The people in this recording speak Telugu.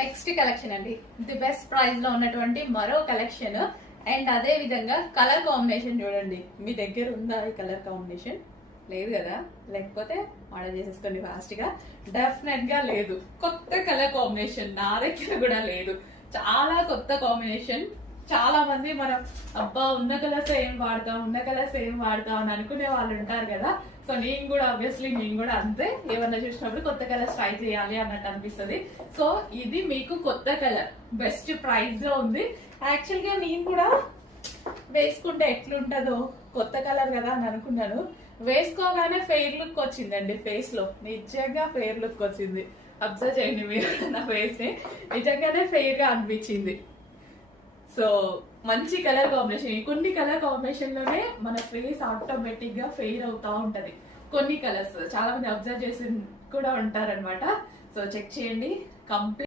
నెక్స్ట్ కలెక్షన్ అండి, ది బెస్ట్ ప్రైస్ లో ఉన్నటువంటి మరో కలెక్షన్. అండ్ అదే విధంగా కలర్ కాంబినేషన్ చూడండి. మీ దగ్గర ఉందా ఈ కలర్ కాంబినేషన్? లేదు కదా, లేకపోతే ఆర్డర్ చేసేసుకోండి ఫాస్ట్ గా. డెఫినెట్ గా లేదు. కొత్త కలర్ కాంబినేషన్ నా దగ్గర కూడా లేదు. చాలా కొత్త కాంబినేషన్. చాలా మంది మనం అబ్బా ఉన్న కలర్స్ ఏం వాడతాం అని అనుకునే వాళ్ళు ఉంటారు కదా. సో నేను కూడా ఆబ్వియస్లీ అంతే. ఏమన్నా చూసినప్పుడు కొత్త కలర్స్ ట్రై చేయాలి అన్నట్టు అనిపిస్తుంది. సో ఇది మీకు కొత్త కలర్ బెస్ట్ ప్రైస్ లో ఉంది. యాక్చువల్ గా నేను కూడా వేసుకుంటే ఎట్లుంటదో, కొత్త కలర్ కదా అని అనుకున్నాను. వేసుకోగానే ఫెయిర్ లుక్ వచ్చిందండి ఫేస్ లో. నిజంగా ఫెయిర్ లుక్ వచ్చింది. అబ్జర్వ్ చేయండి మీరు నా ఫేస్ ని. నిజంగానే ఫెయిర్ గా అనిపించింది. సో మంచి కలర్ కాంబినేషన్. కొన్ని కలర్ కాంబినేషన్ లోనే మన ఫేస్ ఆటోమేటిక్ గా ఫెయిర్ అవుతా ఉంటది. కొన్ని కలర్స్ చాలా మంది అబ్జర్వ్ చేసి కూడా ఉంటారనమాట. సో చెక్ చేయండి. కంప్లీట్